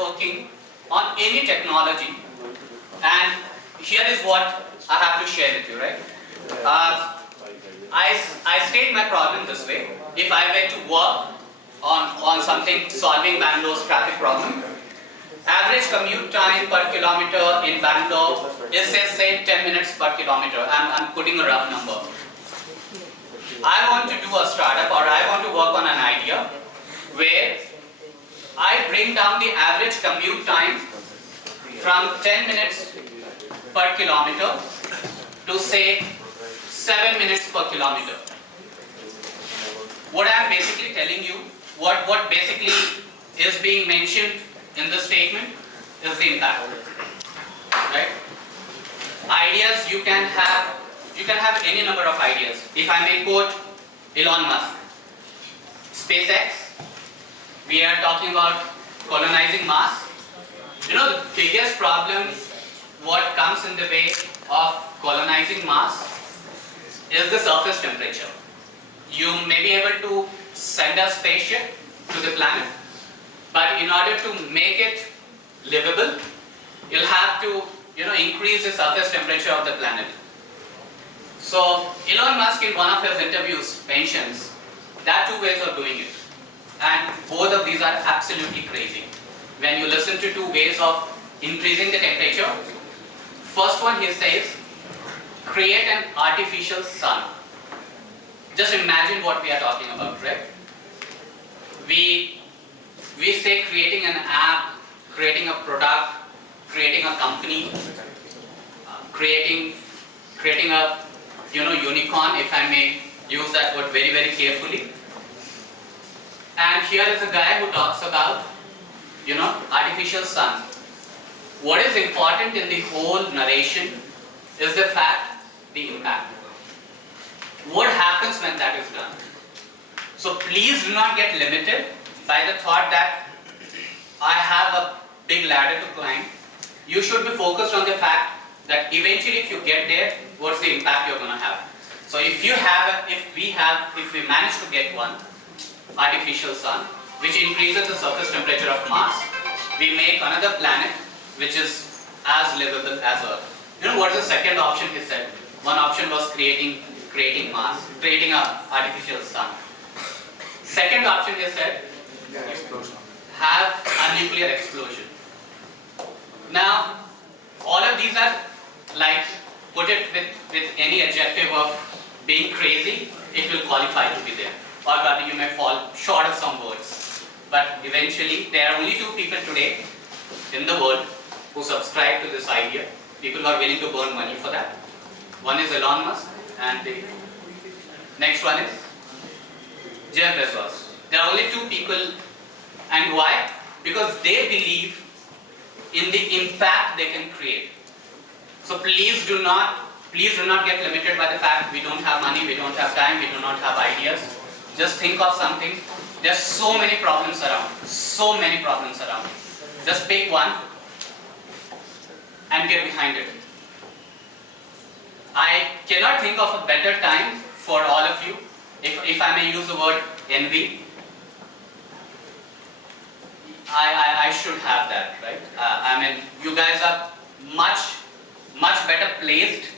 working on any technology, and here is what I have to share with you, right? I state my problem this way. If I were to work on something solving Bangalore's traffic problem, average commute time per kilometer in Bangalore is say 10 minutes per kilometer. I'm putting a rough number. I want to do a startup, or I want to work on an idea where I bring down the average commute time from 10 minutes per kilometer to say 7 minutes per kilometer. What I am basically telling you, what basically is being mentioned in this statement is the impact. Right? Ideas, you can have any number of ideas. If I may quote Elon Musk, SpaceX, we are talking about colonizing Mars. You know, the biggest problem what comes in the way of colonizing Mars is the surface temperature. You may be able to send a spaceship to the planet, but in order to make it livable, you'll have to increase the surface temperature of the planet. So Elon Musk, in one of his interviews, mentions there are two ways of doing it, and both of these are absolutely crazy. When you listen to two ways of increasing the temperature, first one, he says, create an artificial sun. Just imagine what we are talking about, right? We say creating an app, creating a product, creating a company, creating a unicorn, if I may use that word very, very carefully. And here is a guy who talks about artificial sun. What is important in the whole narration is the fact, the impact. What happens when that is done? So please do not get limited by the thought that I have a big ladder to climb. You should be focused on the fact that eventually if you get there, what's the impact you're going to have. So if we manage to get one artificial sun, which increases the surface temperature of Mars, we make another planet which is as livable as Earth. You know what's the second option he said? One option was creating Mars, creating an artificial sun. Second option he said, have a nuclear explosion. Now, all of these are like, put it with any adjective of being crazy, it will qualify to be there. Or rather you may fall short of some words. But eventually, there are only two people today in the world who subscribe to this idea. People who are willing to burn money for that. One is Elon Musk, and the next one is Jeff Bezos. There are only two people, and why? Because they believe in the impact they can create. So please do not get limited by the fact we don't have money, we don't have time, we do not have ideas. Just think of something. There's so many problems around. Just pick one and get behind it. I cannot think of a better time for all of you, if I may use the word envy. I should have that, right? I mean, you guys are much better placed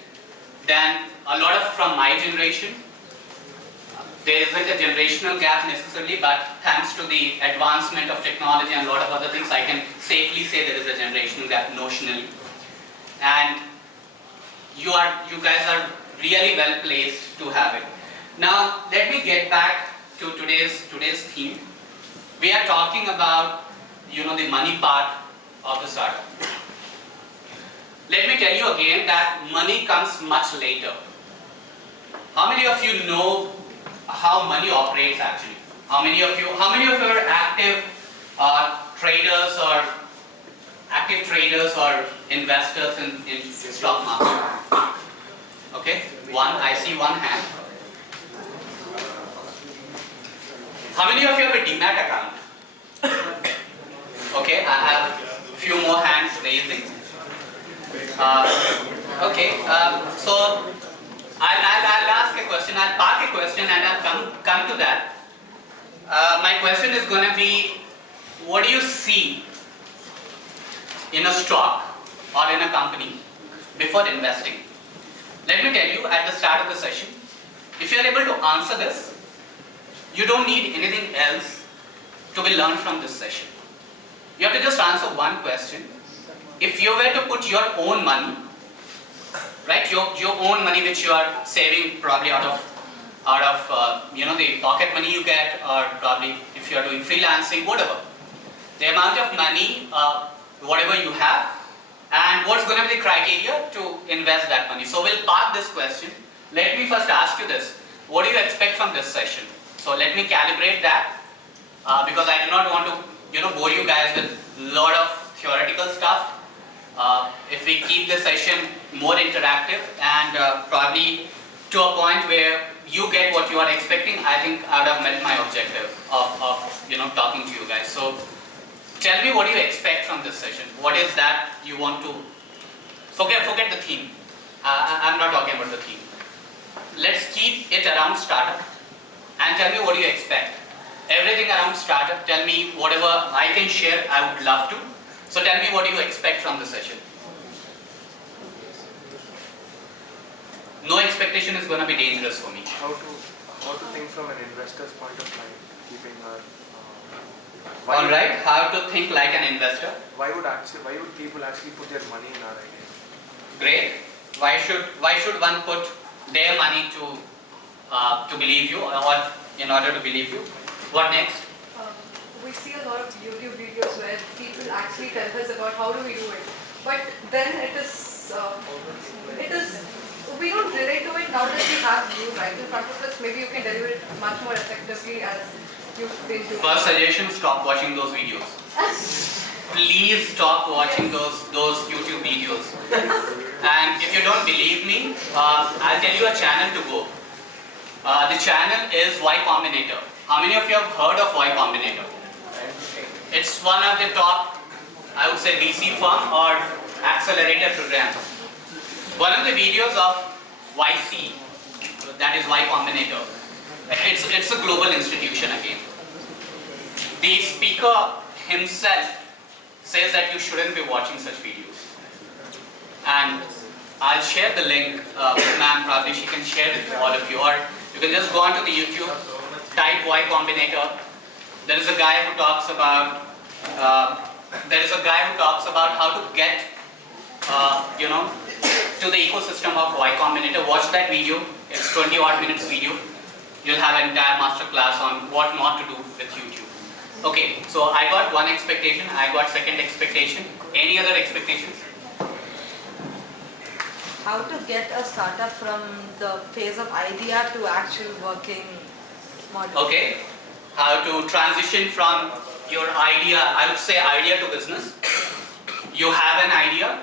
than a lot of from my generation. There isn't a generational gap necessarily, but thanks to the advancement of technology and a lot of other things, I can safely say there is a generational gap notionally. And you guys are really well placed to have it. Now, let me get back to today's theme. We are talking about the money part of the startup. Let me tell you again that money comes much later. How many of you know how money operates actually? How many of you are active traders or investors in stock market? Okay, I see one hand. How many of you have a Demat account? Okay, I have a few more hands raising. So I'll ask a question, I'll park a question and I'll come to that. My question is going to be, what do you see in a stock or in a company before investing? Let me tell you at the start of the session, if you are able to answer this, you don't need anything else to be learned from this session. You have to just answer one question. If you were to put your own money, right, your own money which you are saving probably out of the pocket money you get, or probably if you are doing freelancing, whatever, the amount of money, whatever you have, and what's going to be the criteria to invest that money. So we'll park this question. Let me first ask you this. What do you expect from this session? So let me calibrate that because I do not want to bore you guys with a lot of theoretical stuff. If we keep the session more interactive and probably to a point where you get what you are expecting, I think I would have met my objective of talking to you guys. So tell me, what do you expect from this session? What is that you want to forget the theme. I'm not talking about the theme. Let's keep it around startup and tell me what do you expect. Everything around startup, tell me whatever I can share, I would love to. So tell me, what do you expect from the session? No expectation is going to be dangerous for me. How to think from an investor's point of view, keeping our all right, how to think like an investor. Why would people actually put their money in our idea? Great. Why should one put their money to believe you, or in order to believe you? What next? We see a lot of YouTube videos where people actually tell us about how do we do it, but then it is we don't relate to it now that we have you right in front of us. Maybe you can deliver it much more effectively as you've been doing. First suggestion: stop watching those videos. Please stop watching those YouTube videos. And if you don't believe me, I'll tell you a channel to go. The channel is Y Combinator. How many of you have heard of Y Combinator? It's one of the top, I would say, VC firm or accelerator program. One of the videos of YC, that is Y Combinator, it's a global institution again. The speaker himself says that you shouldn't be watching such videos. And I'll share the link with ma'am, probably she can share it with all of you, or you can just go onto the YouTube, type Y Combinator. There is a guy who talks about how to get to the ecosystem of Y Combinator. Watch that video. It's 20 odd minutes video. You'll have an entire master class on what not to do with YouTube. Okay, so I got one expectation, I got second expectation. Any other expectations? How to get a startup from the phase of idea to actual working model. Okay, how to transition from your idea, I would say idea to business. You have an idea,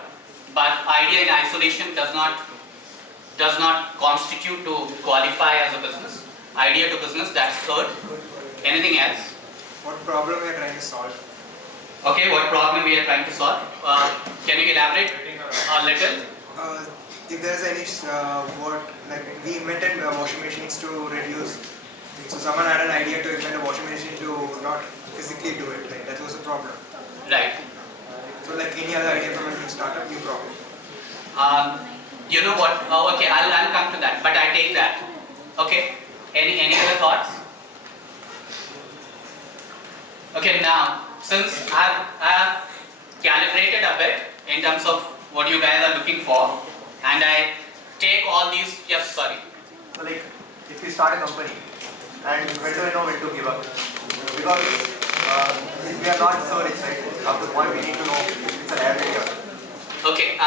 but idea in isolation does not constitute to qualify as a business. Idea to business, that's third. Anything else? What problem we are trying to solve? Okay, what problem we are trying to solve? Can you elaborate a little? If there is any we invented washing machines to reduce. So someone had an idea to invent a washing machine to not physically do it. Like that was a problem. Right. So like any other idea from a new startup, new problem. You know what? Okay, I'll come to that, but I take that. Okay. Any other thoughts? Okay, now since I've calibrated a bit in terms of what you guys are looking for, and I take all these. Yes, sorry. So like, if we start a company, and when do I know when to give up? Because if we are not so rich, right, up to the point we need to know if it's a liability or not. Okay,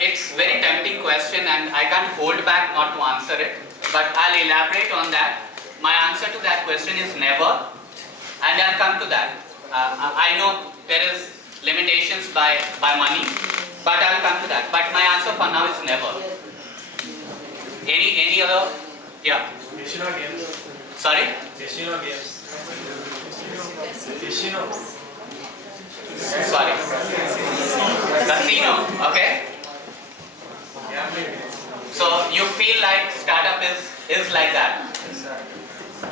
it's very tempting question and I can't hold back not to answer it, but I'll elaborate on that. My answer to that question is never, and I'll come to that. I know there is limitations by money, but I'll come to that. But my answer for now is never. Any other? Yeah. Casino games. Sorry? Casino games. Sorry. Casino. Okay. So you feel like startup is like that.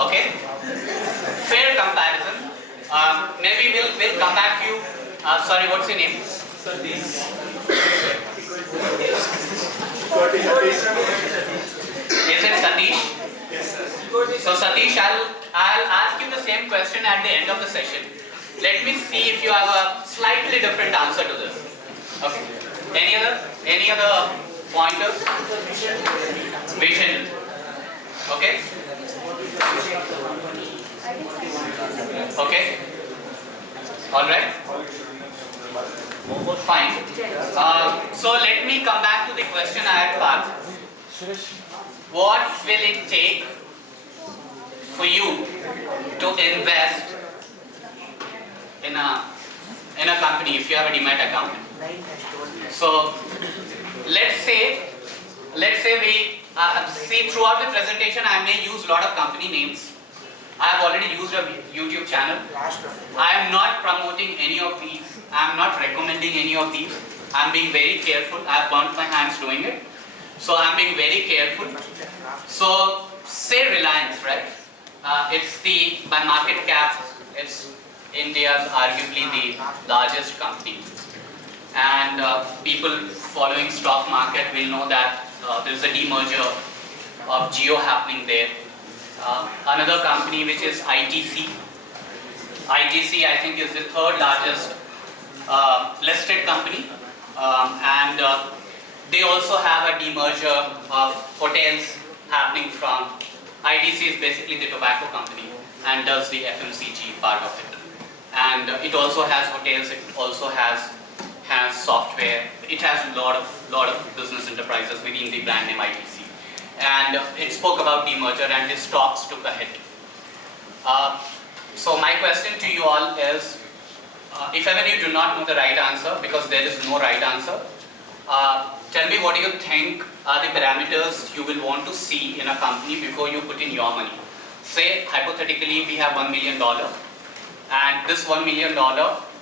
Okay. Fair comparison. Maybe we'll come back to you Sorry, what's your name? Is it Satish? So Satish, I'll ask you the same question at the end of the session. Let me see if you have a slightly different answer to this. Okay. Any other pointers? Vision. Okay. Okay. All right. Fine. So let me come back to the question I had asked. What will it take for you to invest in a company if you have a demat account? So let's say we see throughout the presentation I may use a lot of company names. I have already used a YouTube channel. I am not promoting any of these. I am not recommending any of these. I am being very careful. I have burnt my hands doing it. So I am being very careful. So say Reliance, right? By market cap, it's India's arguably the largest company. And people following stock market will know that there is a demerger of Jio happening there. Another company which is ITC. ITC I think is the third largest listed company, and they also have a demerger of hotels happening from. ITC is basically the tobacco company and does the FMCG part of it, and it also has hotels. It also has software. It has a lot of business enterprises within the brand name ITC, and it spoke about demerger and the stocks took a hit. So my question to you all is, if ever you do not know the right answer, because there is no right answer, tell me what do you think are the parameters you will want to see in a company before you put in your money. Say hypothetically we have $1 million, and this $1 million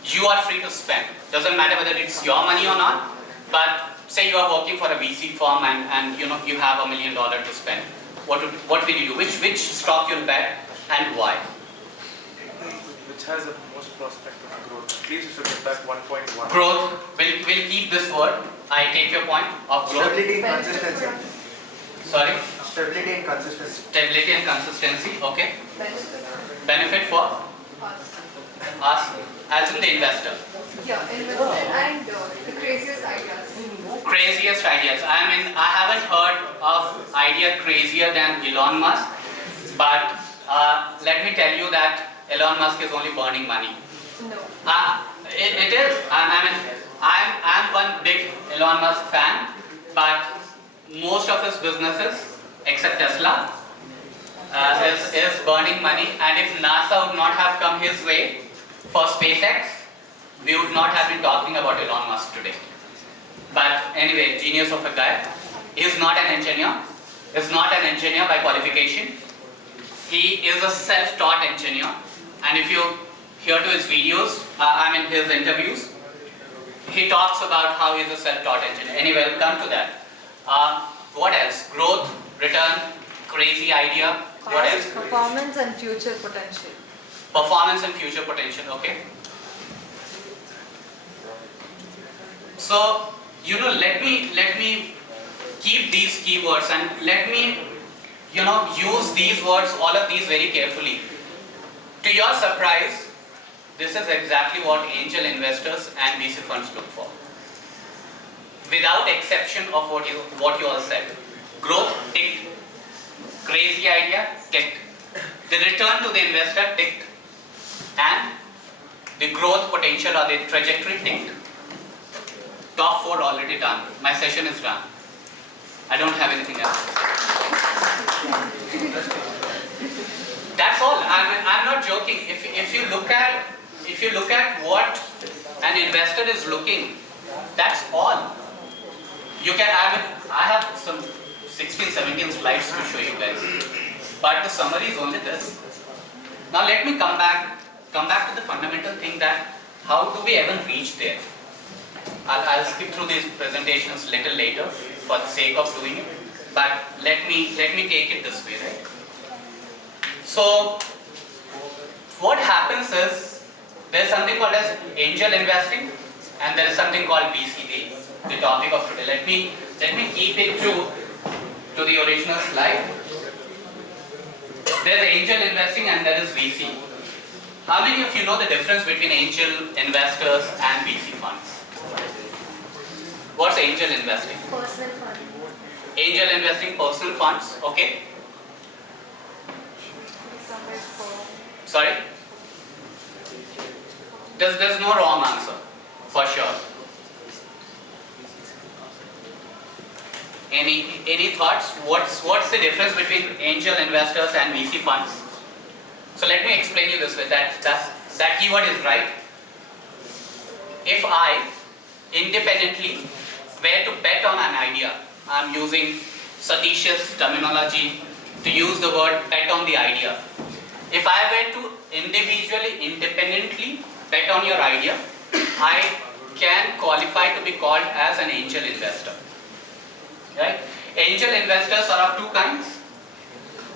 you are free to spend. Doesn't matter whether it's your money or not, but say you are working for a VC firm and you have $1 million to spend. What will you do? Which stock you'll bet and why? Which has the most prospect of growth. At least you should get back 1.1. Growth. We'll keep this word. I take your point of growth. Stability and consistency. Sorry. Stability and consistency. Stability and consistency. Okay. Benefit Benefit for us. us as in the investor. Yeah, investment and the craziest ideas. Craziest ideas. I mean, I haven't heard of idea crazier than Elon Musk, but let me tell you that Elon Musk is only burning money. No. It is. I mean, I'm one big Elon Musk fan, but most of his businesses, except Tesla, is burning money. And if NASA would not have come his way for SpaceX, we would not have been talking about Elon Musk today. But anyway, genius of a guy. He is not an engineer. Is not an engineer by qualification. He is a self-taught engineer. And if you hear to his videos, his interviews, he talks about how he is a self-taught engineer. Anyway, we'll come to that. What else? Growth, return, crazy idea. What else? Performance and future potential. Performance and future potential. Okay. So, let me keep these keywords and let me, use these words, all of these very carefully. To your surprise, this is exactly what angel investors and VC funds look for. Without exception of what you all said. Growth, ticked. Crazy idea, ticked. The return to the investor, ticked. And the growth potential or the trajectory, ticked. Top 4 already done. My session is done. I don't have anything else. That's all. I'm not joking. If you look at what an investor is looking, that's all. I have some 16, 17 slides to show you guys, but the summary is only this. Now let me come back to the fundamental thing that how do we even reach there? I'll skip through these presentations little later for the sake of doing it, but let me take it this way, right? So what happens is There is something called as angel investing, and there is something called VC, the topic of today. Let me keep it to the original slide. There is angel investing and there is VC. How many of you know the difference between angel investors and VC funds? What's angel investing? Personal fund. Angel investing, personal funds, okay. Somewhere for Sorry? There's no wrong answer, for sure. Any thoughts? What's the difference between angel investors and VC funds? So let me explain you this way, that keyword is right. If I independently were to bet on an idea, I'm using Satish's terminology to use the word bet on the idea. If I were to individually, independently bet on your idea, I can qualify to be called as an angel investor. Right? Angel investors are of two kinds.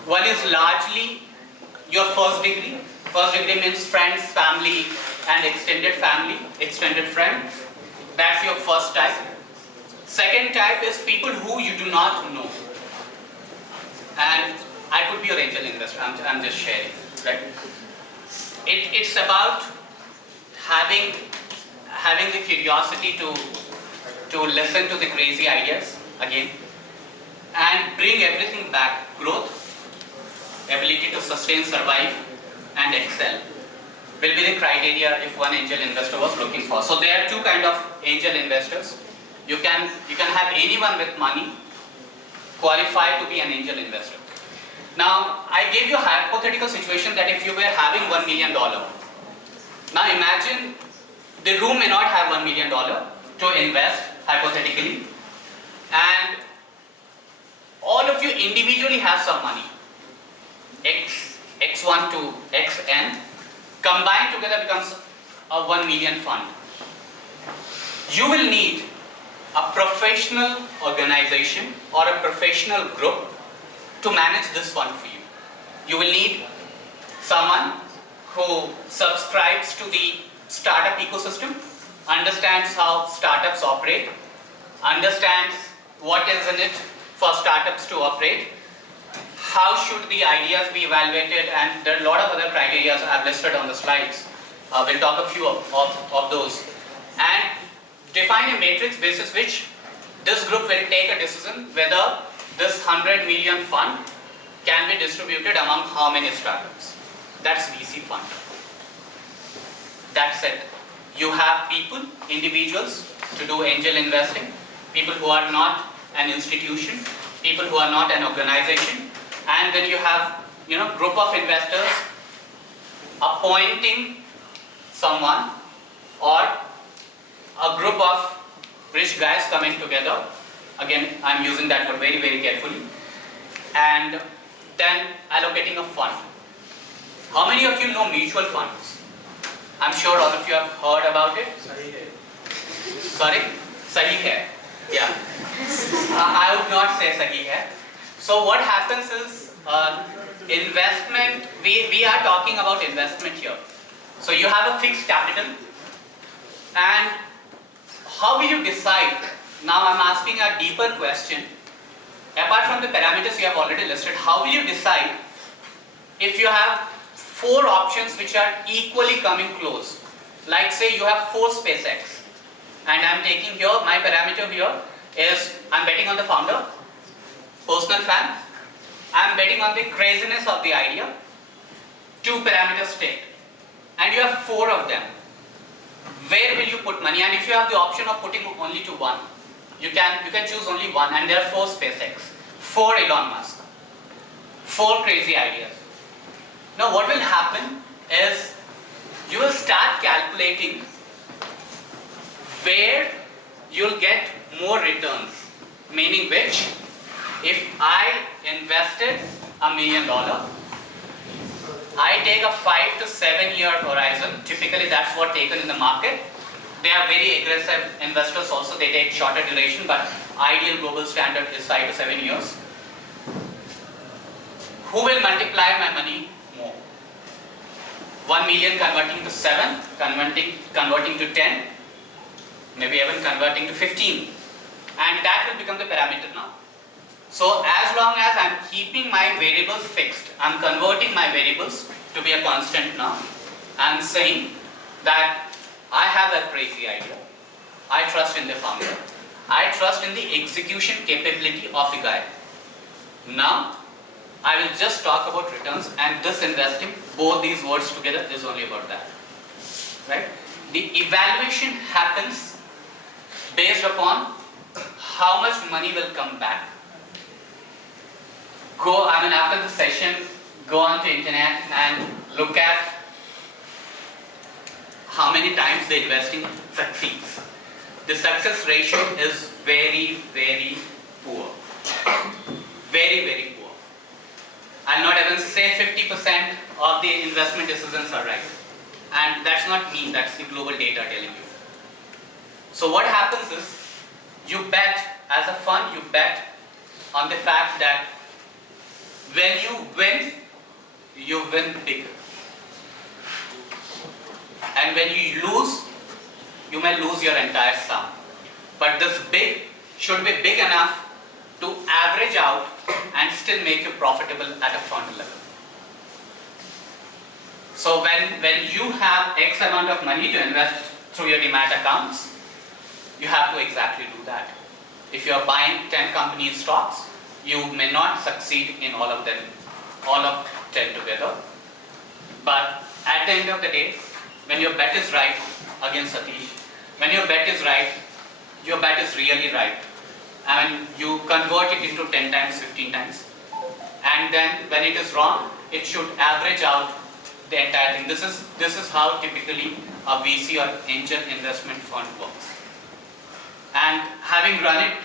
One is largely your first degree. First degree means friends, family, and extended family, extended friends. That's your first type. Second type is people who you do not know. And I could be your angel investor. I'm just sharing. Right? It's about having the curiosity to listen to the crazy ideas again and bring everything back. Growth, ability to sustain, survive, and excel will be the criteria if one angel investor was looking for. So there are two kind of angel investors. You can have anyone with money qualify to be an angel investor. Now I gave you a hypothetical situation that if you were having $1 million. Now imagine the room may not have $1 million to invest hypothetically, and all of you individually have some money, X1 to Xn, combined together becomes a 1 million fund. You will need a professional organization or a professional group to manage this fund for you. You will need someone who subscribes to the startup ecosystem, understands how startups operate, understands what is in it for startups to operate, how should the ideas be evaluated, and there are a lot of other criteria I've listed on the slides. We'll talk a few of those. And define a matrix basis which this group will take a decision whether this 100 million fund can be distributed among how many startups. That's VC fund. That's it. You have people, individuals to do angel investing, people who are not an institution, people who are not an organization, and then you have group of investors appointing someone or a group of rich guys coming together. Again, I'm using that word very, very carefully. And then allocating a fund. How many of you know mutual funds? I'm sure all of you have heard about it. Sorry? Sahi hai. Yeah. I would not say sahi hai. So what happens is investment, we are talking about investment here. So you have a fixed capital, and how will you decide? Now I'm asking a deeper question. Apart from the parameters you have already listed, how will you decide if you have 4 options which are equally coming close? Like say you have 4 SpaceX, and I'm taking here, my parameter here is I'm betting on the founder, personal fan, I'm betting on the craziness of the idea, 2 parameters take, and you have 4 of them. Where will you put money? And if you have the option of putting only to one, you can choose only one, and there are 4 SpaceX, 4 Elon Musk, 4 crazy ideas. Now what will happen is you will start calculating where you'll get more returns, meaning which if I invested $1 million, I take a 5 to 7 year horizon. Typically that's what taken in the market. They are very aggressive investors also, they take shorter duration, but ideal global standard is 5 to 7 years. Who will multiply my money more? 1 million converting to 7, converting to 10, maybe even converting to 15. And that will become the parameter now. So as long as I'm keeping my variables fixed, I'm converting my variables to be a constant now. I'm saying that I have a crazy idea. I trust in the founder. I trust in the execution capability of the guy. Now, I will just talk about returns, and this investing, both these words together is only about that. Right? The evaluation happens based upon how much money will come back. After the session, go on to internet and look at how many times the investing succeeds. The success ratio is very, very poor. Very, very poor. I'll not even say 50% of the investment decisions are right. And that's not me, that's the global data telling you. So what happens is, you bet, as a fund, you bet on the fact that when you win big. And when you lose, you may lose your entire sum. But this big should be big enough to average out and still make you profitable at a fund level. So when you have X amount of money to invest through your demat accounts, you have to exactly do that. If you are buying 10 company stocks, you may not succeed in all of them, all of 10 together. But at the end of the day, when your bet is right, again Satish, when your bet is right, your bet is really right. I mean, you convert it into 10 times, 15 times. And then when it is wrong, it should average out the entire thing. This is how typically a VC or angel investment fund works. And having run it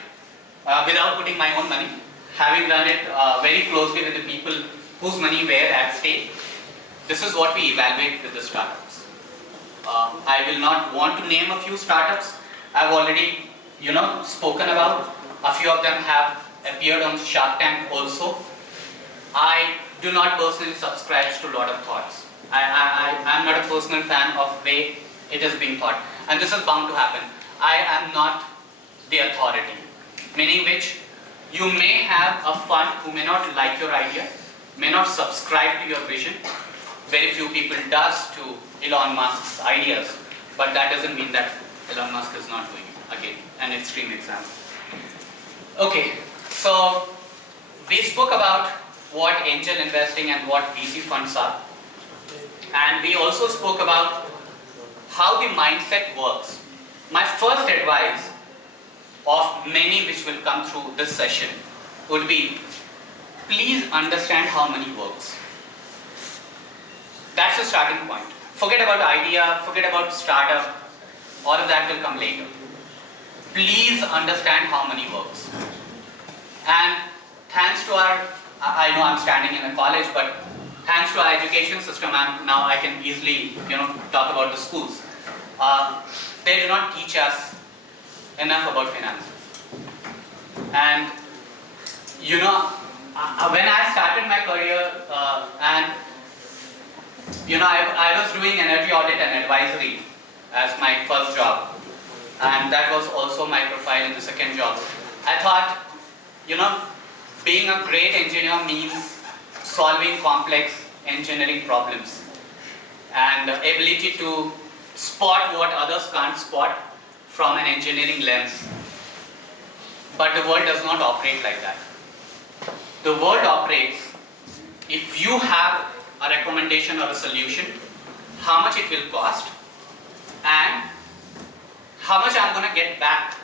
without putting my own money, having run it very closely with the people whose money were at stake, this is what we evaluate with the startups. I will not want to name a few startups. I've already, spoken about. A few of them have appeared on Shark Tank also. I do not personally subscribe to a lot of thoughts. I'm not a personal fan of the way it is being thought. And this is bound to happen. I am not the authority. Meaning which, you may have a fund who may not like your idea, may not subscribe to your vision. Very few people does to Elon Musk's ideas. But that doesn't mean that Elon Musk is not doing it. Again, an extreme example. Okay, so we spoke about what angel investing and what VC funds are. And we also spoke about how the mindset works. My first advice of many which will come through this session would be, please understand how money works. That's the starting point. Forget about idea, forget about startup, all of that will come later. Please understand how money works. And thanks to our, I know I'm standing in a college, but thanks to our education system, now I can easily, talk about the schools. They do not teach us enough about finances. And, when I started my career, I was doing energy audit and advisory as my first job. And that was also my profile in the second job. I thought, being a great engineer means solving complex engineering problems and the ability to spot what others can't spot from an engineering lens. But the world does not operate like that. The world operates, if you have a recommendation or a solution, how much it will cost and how much I'm going to get back.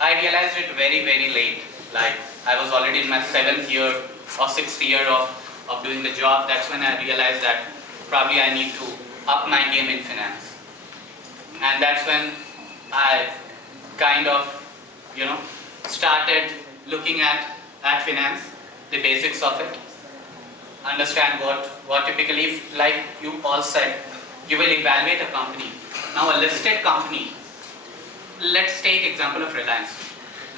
I realized it very, very late. Like, I was already in my 7th year or 6th year of doing the job. That's when I realized that probably I need to up my game in finance. And that's when I kind of, started looking at finance, the basics of it. Understand what typically, like you all said, you will evaluate a company. Now a listed company, let's take example of Reliance.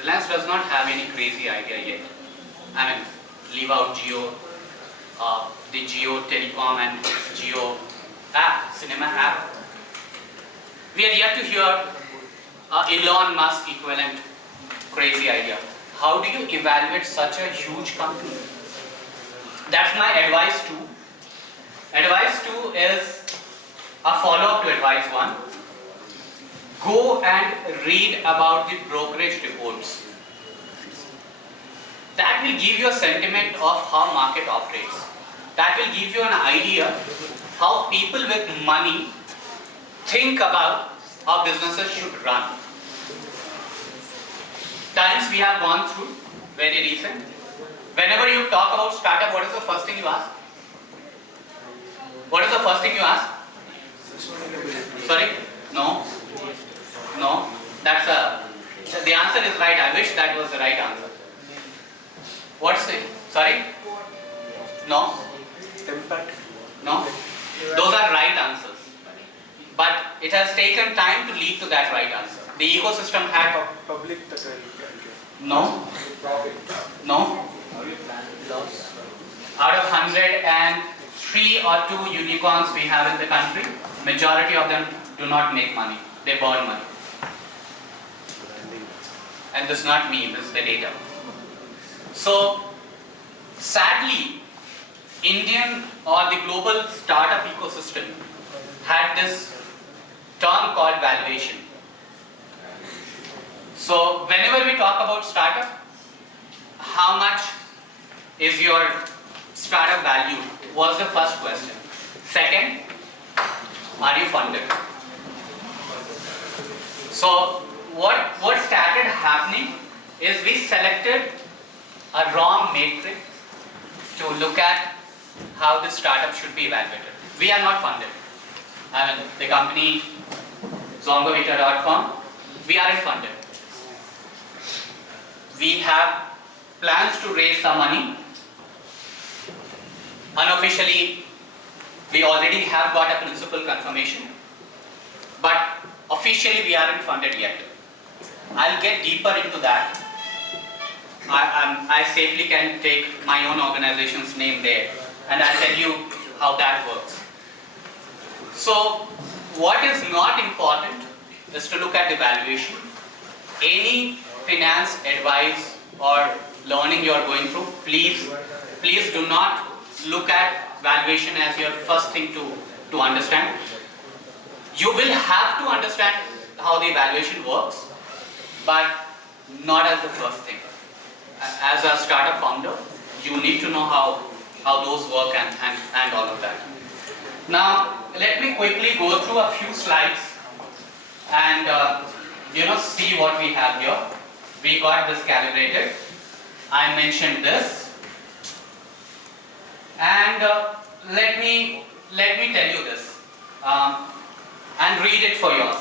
Reliance does not have any crazy idea yet. I mean, leave out Jio, the Geo Telecom and Geo app, cinema app. We are yet to hear Elon Musk equivalent crazy idea. How do you evaluate such a huge company? That's my advice 2. Advice 2 is a follow-up to advice 1. Go and read about the brokerage reports. That will give you a sentiment of how market operates. That will give you an idea how people with money think about how businesses should run. Times we have gone through, very recent. Whenever you talk about startup, what is the first thing you ask? What is the first thing you ask? Sorry? No? No? That's the answer is right. I wish that was the right answer. What's it? Sorry? No? Impact. No? Those are right answers. But it has taken time to lead to that right answer. The ecosystem had... Public that No? No? Out of 103 or 2 unicorns we have in the country, majority of them do not make money. They burn money. And this is not me, this is the data. So, sadly, Indian or the global startup ecosystem had this term called valuation. So, whenever we talk about startup, how much is your startup value was the first question. Second, are you funded? So, what started happening is we selected a wrong matrix to look at how the startup should be evaluated. We are not funded. I mean, the company zongovita.com, we aren't funded. We have plans to raise some money. Unofficially, we already have got a principal confirmation, but officially we aren't funded yet. I'll get deeper into that. I safely can take my own organization's name there, and I'll tell you how that works. So, what is not important is to look at the valuation. Any finance advice or learning you are going through, please do not look at valuation as your first thing to understand. You will have to understand how the evaluation works, but not as the first thing. As a startup founder, you need to know how those work and all of that. Now, let me quickly go through a few slides and see what we have here. We got this calibrated. I mentioned this, and let me tell you this and read it for yourself.